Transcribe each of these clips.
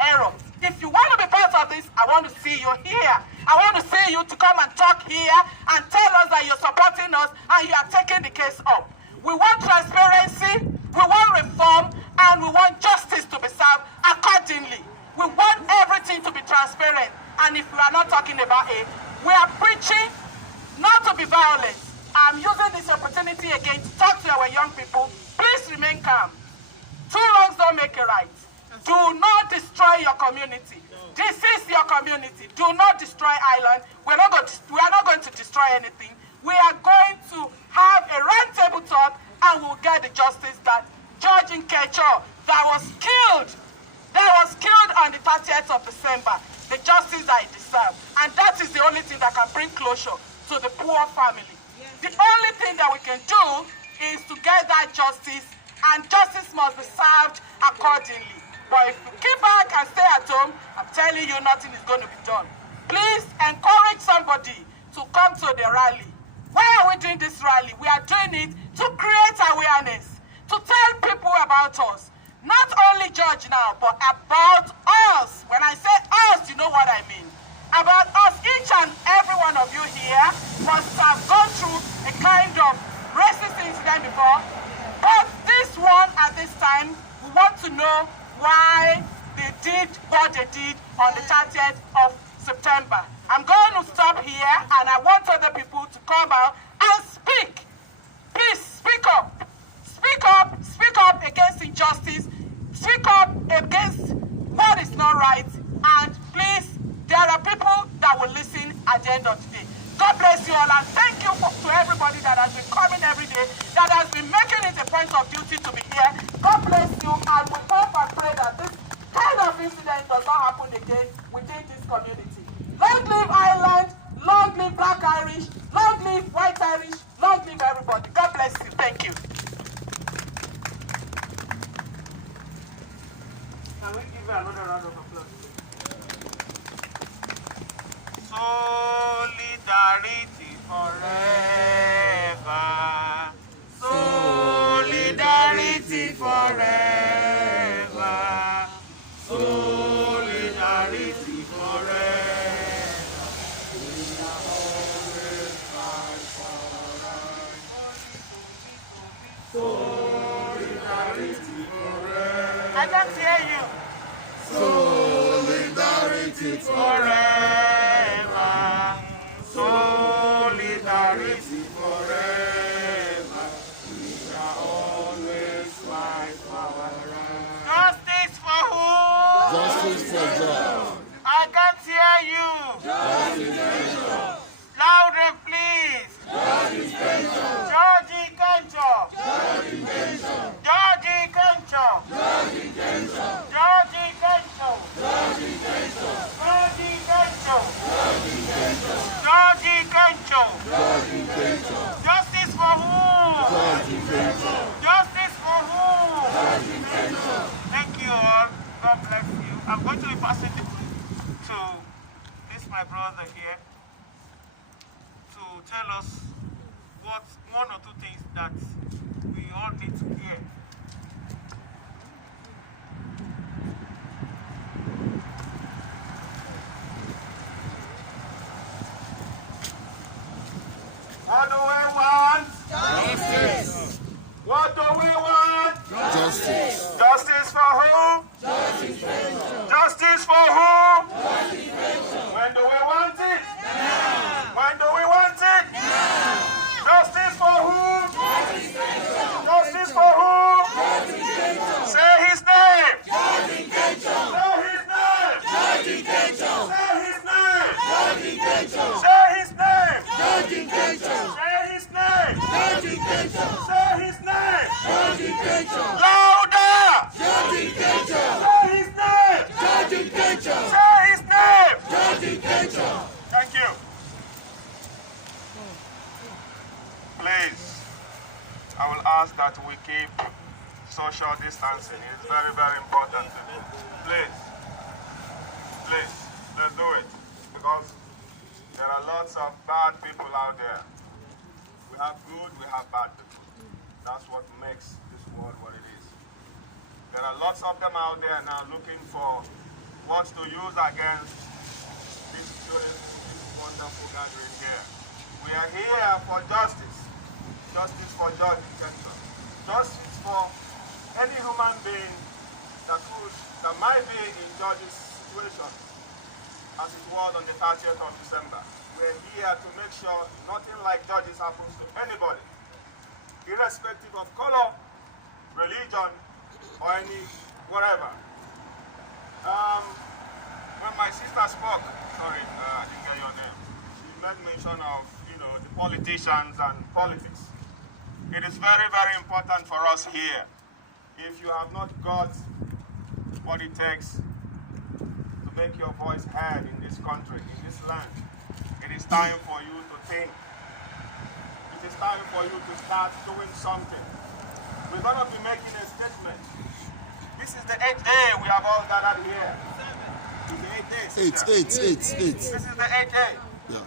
error. If you want to be part of this, I want to see you here. I want to see you to come and talk here and tell us that you're supporting us and you are taking the case up. We want transparency, we want reform, and we want justice to be served accordingly. We want everything to be transparent. And if we are not talking about it, we are preaching not to be violent. I'm using this opportunity again to talk to our young people. Please remain calm. Two wrongs don't make a right. Do not destroy your community. This is your community. Do not destroy Ireland. We are not going to destroy anything. We are going to have a roundtable talk and we'll get the justice that George Nkencho that was killed on the 30th of December, the justice that he deserved. And that is the only thing that can bring closure to the poor family. The only thing that we can do is to get that justice, and justice must be served accordingly. But if you keep back and stay at home, I'm telling you nothing is going to be done. Please encourage somebody to come to the rally. Why are we doing this rally? We are doing it to create awareness, to tell people about us. Not only George now, but about us. When I say us, you know what I mean. About us, each and every one of you here must have gone through a kind of racist incident before. But this one, at this time, we want to know why they did what they did on the 30th of September. I'm going to stop here, and I want other people to come out and speak. Please speak up. Speak up. Speak up against injustice. Speak up against what is not right. And please, there are people that will listen at the end of the day. God bless you all, and thank you to everybody that has been coming every day, that has been making it a point of duty to be here. God bless you, and we hope and pray that this kind of incident does not happen again within this community. Long live Ireland, long live Black Irish, long live White Irish, long live everybody. God bless you. Thank you. Can we give another round of applause? Solidarity forever. Solidarity forever. Solidarity forever. We are always fight for solidarity forever. I can't hear you. Solidarity forever. Solidarity forever. We shall always fight for our rights. Justice for who? Justice for George. I can't hear you. Justice for George. Louder, please. Justice for George. George Nkencho. George Nkencho. George Nkencho. George Nkencho. George Nkencho. George Nkencho. George Nkencho. George Nkencho. George Nkencho. George Nkencho. Justice for who? George Nkencho. Justice for who? George Nkencho. Thank you all. God bless you. I'm going to be passing it to this my brother here to tell us what one or two things that we all need to hear. What do we want? Justice. What do we want? Justice. Justice for who? Justice for George. Justice for who? Justice for George. When do we want it? Now. When do we want it? Now. Justice for who? Justice for George. Justice for who? Justice for George. Say his name. George Nkencho. Say his name. George Nkencho. Say his name. George Nkencho. Say his name. George Nkencho. Say his name. George Nkencho. Say his name. George Nkencho. Louder. George Nkencho. Say his name. George Nkencho. Say his name. George Nkencho. Thank you. Please, I will ask that we keep social distancing. It's very, very important. Please, let's do it. Because there are lots of bad people out there. We have good, we have bad people. That's what makes this world what it is. There are lots of them out there now looking for wants to use against this wonderful gathering here. We are here for justice. Justice for George Nkencho. Justice for any human being that might be in George's situation as it was on the 30th of December. We're here to make sure nothing like George's happens to anybody, irrespective of color, religion, or any whatever. When my sister spoke, sorry, I didn't get your name, she made mention of, the politicians and politics. It is very, very important for us here. If you have not got what it takes to make your voice heard in this country, in this land, it is time for you to think. It is time for you to start doing something. We're going to be making a statement. This is the 8th day we have all gathered here. It's the 8th day. Eight. This is the 8th day. Yeah.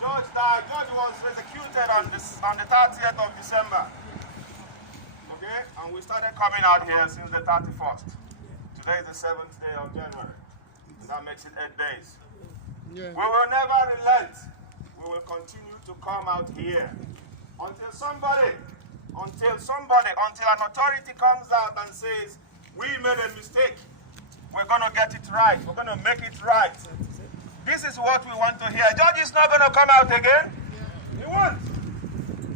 George died. George was executed on the 30th of December. Okay? And we started coming out here since the 31st. Today is the 7th day of January. And that makes it 8 days. Yeah. We will never relent. We will continue to come out here until an authority comes out and says, we made a mistake. We're going to get it right. We're going to make it right. This is what we want to hear. George is not going to come out again. He won't.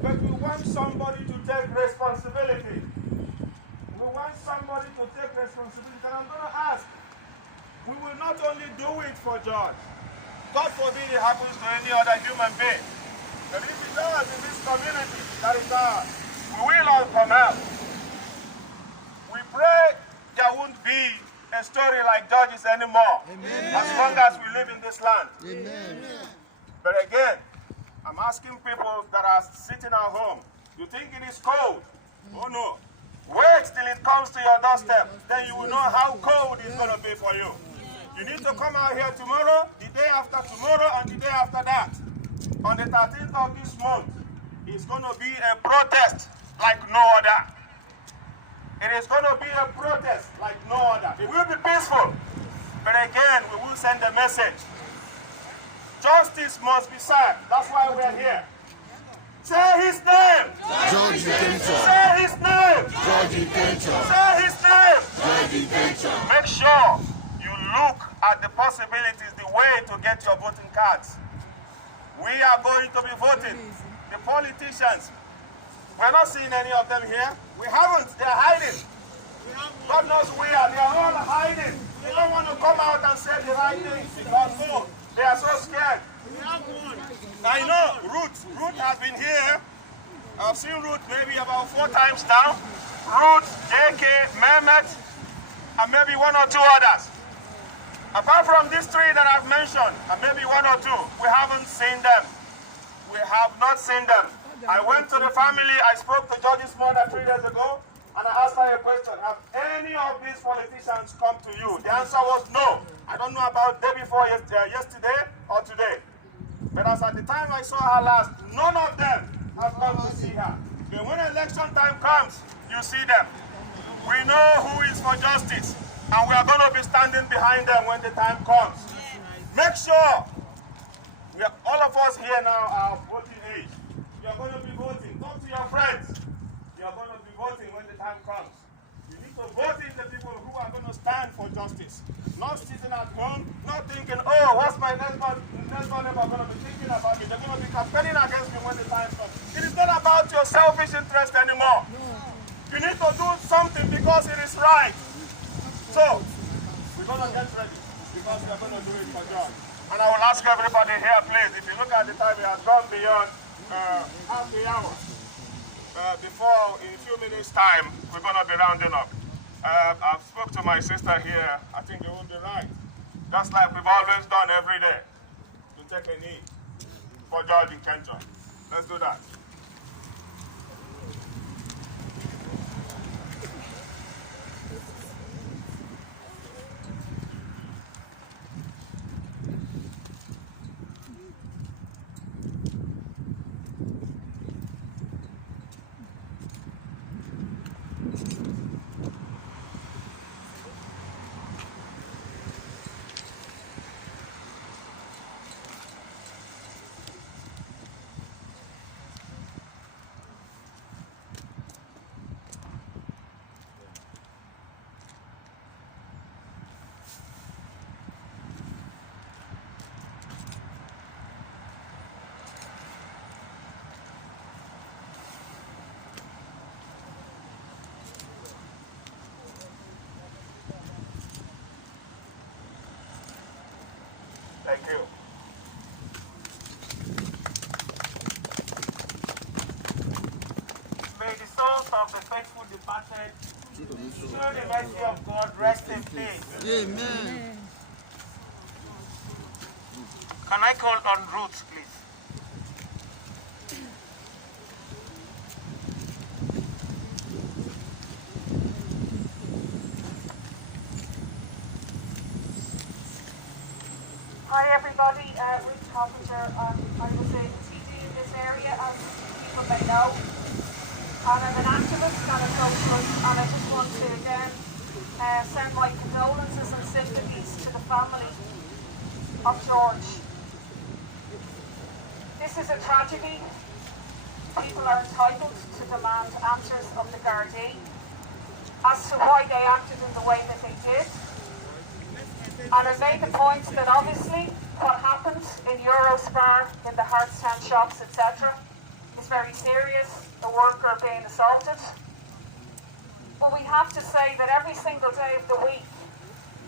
But we want somebody to take responsibility. We want somebody to take responsibility. And I'm going to ask, we will not only do it for George. God forbid it happens to any other human being. But if it does in this community, that is ours. We will all come out. We pray there won't be a story like George's anymore. Amen. As long as we live in this land. Amen. But again, I'm asking people that are sitting at home, you think it is cold? Oh no. Wait till it comes to your doorstep. Then you will know how cold it's going to be for you. You need to come out here tomorrow, the day after tomorrow, and the day after that. On the 13th of this month, it's going to be a protest like no other. It is going to be a protest like no other. It will be peaceful. But again, we will send a message. Justice must be served. That's why we are here. Say his name. George Nkencho. Say his name. George Nkencho. Say his name. George Nkencho. Make sure you look at the possibilities, the way to get your voting cards. We are going to be voting. The politicians, we're not seeing any of them here. We haven't. They're hiding. God knows where. They are all hiding. They don't want to come out and say the right thing because no, they are so scared. I know Ruth has been here. I've seen Ruth maybe about 4 times now. Ruth, JK, Mehmet, and maybe 1 or 2 others. Apart from these 3 that I've mentioned, and maybe 1 or 2, we haven't seen them. We have not seen them. I went to the family, I spoke to George's mother 3 days ago, and I asked her a question. Have any of these politicians come to you? The answer was no. I don't know about day before yesterday or today. But as at the time I saw her last, none of them have come to see her. But when election time comes, you see them. We know who is for justice, and we are going to be standing behind them when the time comes. Make sure, all of us here now are voting age. You are going to be voting. Talk to your friends. You are going to be voting when the time comes. You need to vote in the people who are going to stand for justice. Not sitting at home, not thinking, oh, what's my next door neighbor going to be thinking about me? They're going to be campaigning against me when the time comes. It is not about your selfish interest anymore. You need to do something because it is right. So, we're going to get ready because we are going to do it for God. And I will ask everybody here, please, if you look at the time, it has gone beyond half the hour. Before, in a few minutes' time, we're going to be rounding up. I've spoke to my sister here. I think it will be right. Just like we've always done every day, to take a knee for George Nkencho. Let's do that. you. May the souls of the faithful departed, through the mercy of God, rest in peace. Amen. Can I call on Ruth, please? Hi everybody, Ruth Carpenter. I was a TD in this area, as people may know. And I'm an activist and a socialist, and I just want to again send my condolences and sympathies to the family of George. This is a tragedy. People are entitled to demand answers of the Gardaí as to why they acted in the way that they did. And I made the point that obviously what happened in Eurospar, in the Hartstown shops, etc., is very serious, a worker being assaulted. But we have to say that every single day of the week,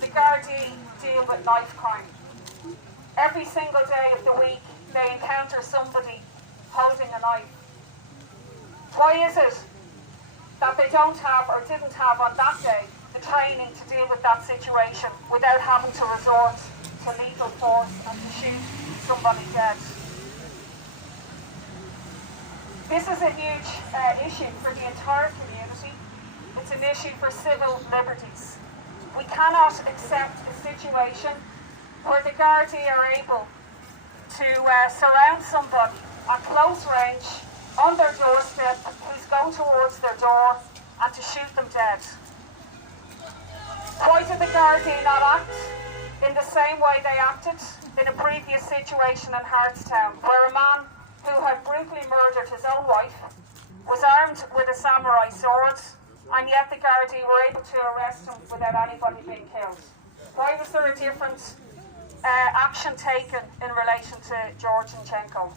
the Gardaí deal with knife crime. Every single day of the week, they encounter somebody holding a knife. Why is it that they don't have, or didn't have on that day, the training to deal with that situation without having to resort to lethal force and to shoot somebody dead? This is a huge issue for the entire community. It's an issue for civil liberties. We cannot accept a situation where the Gardaí are able to surround somebody at close range on their doorstep who's going towards their door and to shoot them dead. Why did the Gardaí not act in the same way they acted in a previous situation in Hartstown, where a man who had brutally murdered his own wife was armed with a samurai sword, and yet the Gardaí were able to arrest him without anybody being killed? Why was there a different action taken in relation to George Nkencho?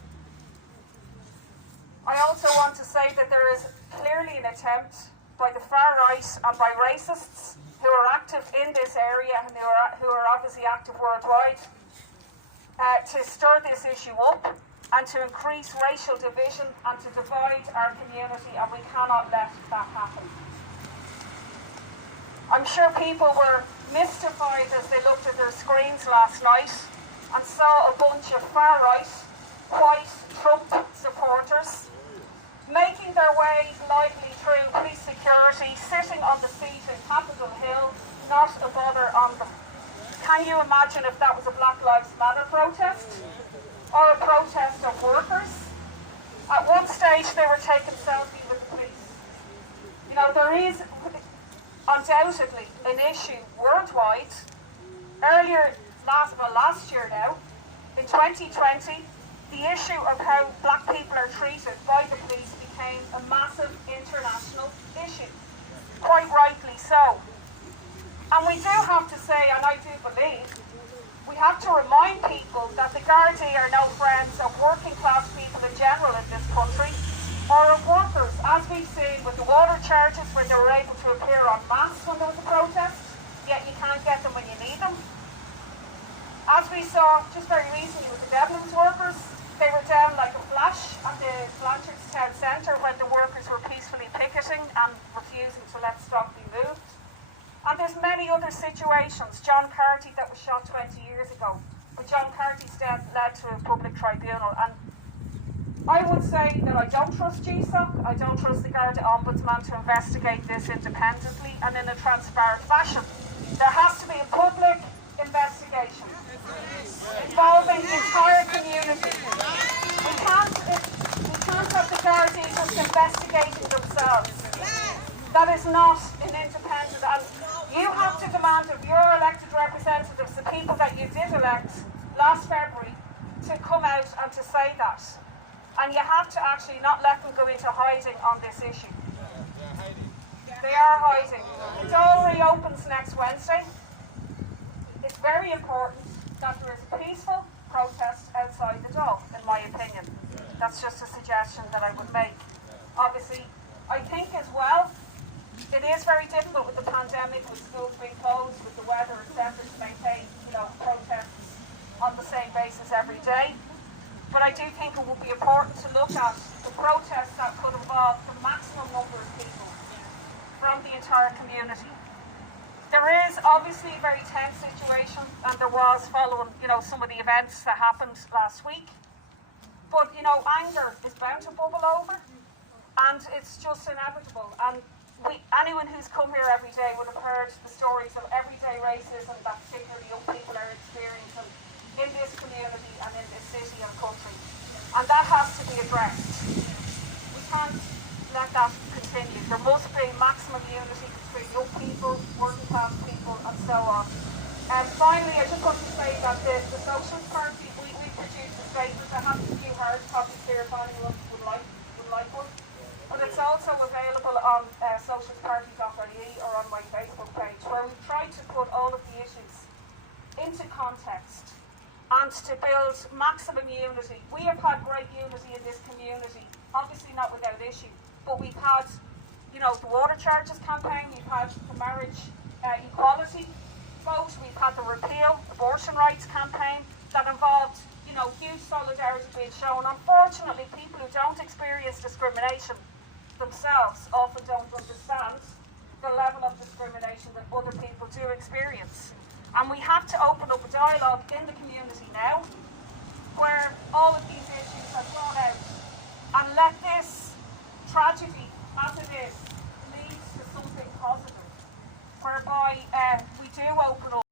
I also want to say that there is clearly an attempt by the far right and by racists who are active in this area and who are obviously active worldwide to stir this issue up and to increase racial division and to divide our community, and we cannot let that happen. I'm sure people were mystified as they looked at their screens last night and saw a bunch of far-right, white Trump supporters making their way lightly through police security, sitting on the seat in Capitol Hill, not a bother on them. Can you imagine if that was a Black Lives Matter protest? Or a protest of workers? At one stage they were taking selfies with the police. You know, there is undoubtedly an issue worldwide. Last year now, in 2020, the issue of how black people are treated by the police became a massive international issue. Quite rightly so. And we do have to say, and I do believe, we have to remind people that the Gardaí are no friends of working class people in general in this country, or of workers, as we've seen with the water charges where they were able to appear en masse when there was a protest, yet you can't get them when you need them. As we saw just very recently with the Devlin's workers, they were down like a flash at the Blanchard's Town Centre when the workers were peacefully picketing and refusing to let stock be moved. And there's many other situations. John Carty that was shot 20 years ago. But John Carty's death led to a public tribunal. And I would say that I don't trust GSOC. I don't trust the Garda Ombudsman to investigate this independently and in a transparent fashion. There has to be a public investigation involving the entire community. We can't have the Gardaí just investigating themselves. That is not an independent, and you have to demand of your elected representatives, the people that you did elect last February, to come out and to say that. And you have to actually not let them go into hiding on this issue. They are hiding. It all reopens next Wednesday. It's very important that there is a peaceful protest outside the door, in my opinion. That's just a suggestion that I would make. Obviously, I think as well, it is very difficult with the pandemic, with schools being closed, with the weather, etc., to maintain, protests on the same basis every day. But I do think it would be important to look at the protests that could involve the maximum number of people from the entire community. There is obviously a very tense situation, and there was following, some of the events that happened last week. But, anger is bound to bubble over, and it's just inevitable. And anyone who's come here every day would have heard the stories of everyday racism that particularly young people are experiencing in this community and in this city and country. And that has to be addressed. We can't let that continue. There must be maximum unity between young people, working class people, and so on. And finally, I just want to say that the Socialist Party, we produced a statement that has a few hard copies here if anyone would like one. But it's also available on socialistparty.ie or on my Facebook page, where we've tried to put all of the issues into context and to build maximum unity. We have had great unity in this community, obviously not without issue, but we've had, the water charges campaign, we've had the marriage equality vote, we've had the repeal abortion rights campaign that involved, huge solidarity being shown. Unfortunately, people who don't experience discrimination themselves often don't understand the level of discrimination that other people do experience. And we have to open up a dialogue in the community now where all of these issues are brought out, and let this tragedy, as it is, lead to something positive, whereby we do open up